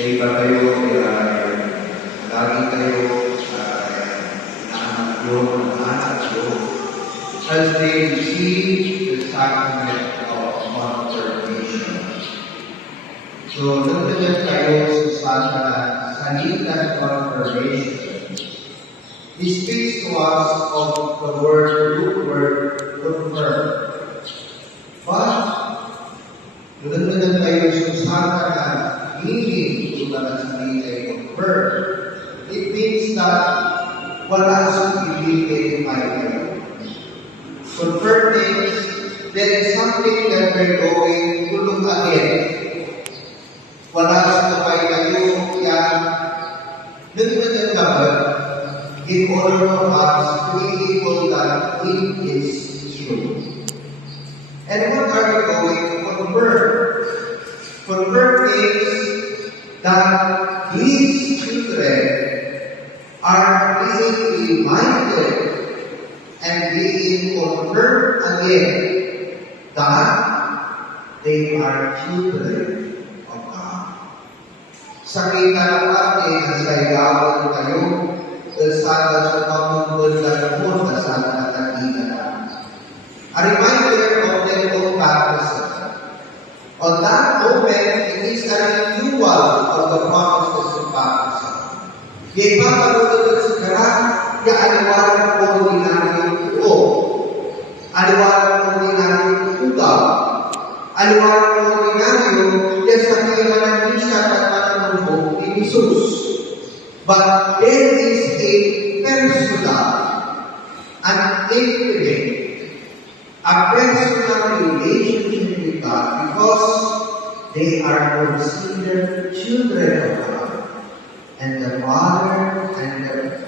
iba kayo, lagi kayo naanak nyo, as they receive the sacrament of confirmation. So, nagdagan kayo sa salitang confirmation. It speaks to us of the root word, confirm. But, nagdagan kayo sa meaning to the salitang confirm. It means that wala siyang ibigay kayo. Confirm means there is something that we're going to look again. Wala sa kapay kayo, kaya nagdagan dapat in order for us to be able that it is true. And what are we going to confirm? Confirm means that these children are being reminded and being confirmed again that they are children. Sa kita natin na sa ilawan kayo, sana sa pamumulan na mo na sana nakita na. A reminder of their own practices. On that moment, it is a renewal of the promises of baptism. Yung ipapalulod sa karan, yung aliwanan po nila yung tuo. Aliwanan po nila yung tugaw. Aliwanan po nila yung sa kailangan bisa ni Jesus. But there is a personal and intimate, a personal relationship with God because they are considered children of God. And the Father and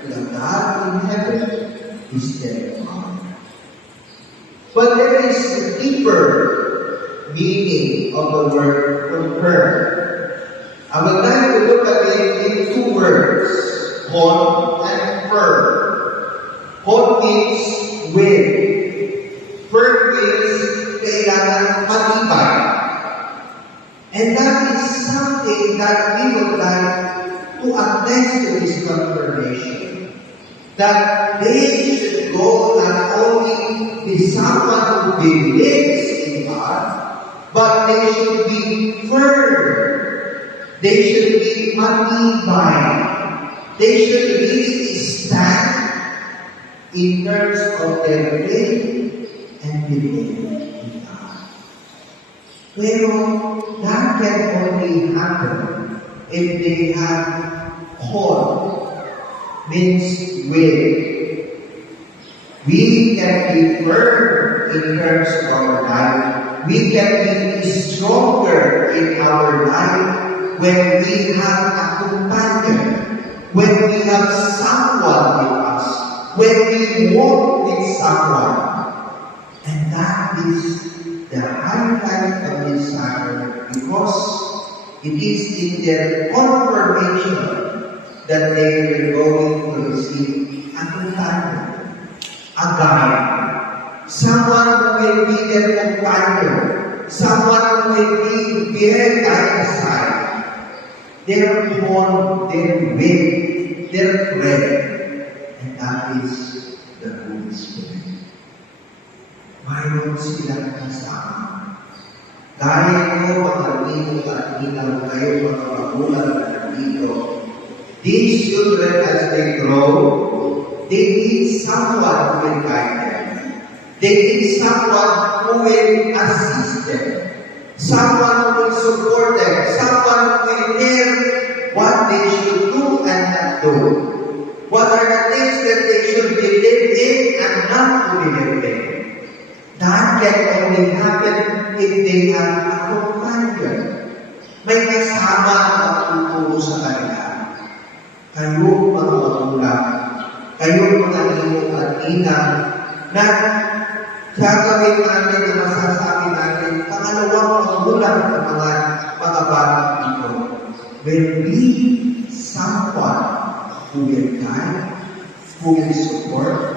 the God in heaven is their Father. But there is a deeper meaning of the word confirm. I would like to look at it in two words, hon and firm. Hon means with. Firm means kailangan matibay. And that is something that we would like to attest to this confirmation. That they should go not only be someone who believes in God, but they should be firm. They should be matibay. They should really stand in terms of their faith and belief in God. Pero that can only happen if they have hold, means will. We can be firm in terms of our life. We can be stronger in our life when we have a companion, when we have someone with us, when we walk with someone. And that is the highlight of this sacrament because it is in their confirmation that they are going to receive a companion, a guide, someone who will be their companion, someone who will be their guide. Their bond, their way, their friend, and that is the Holy Spirit. Mayroon silang kasama. Dahil ko mga amigo at inaw kayo mga magulang na nandito, these children as they grow, they need someone who will guide them. They need someone who will assist them. Someone who will support them. Someone who will tell what they should do and not do. What are the things that they should believe in and not to believe in. That can only happen if they have a companion. May kasama na tuturo sa kanila. Kayo mga magulang, kayo mga imo at ina, na gagawin natin na masasabi natin, pangalawang magulang ng mga batang ito will be someone who will guide, who will support,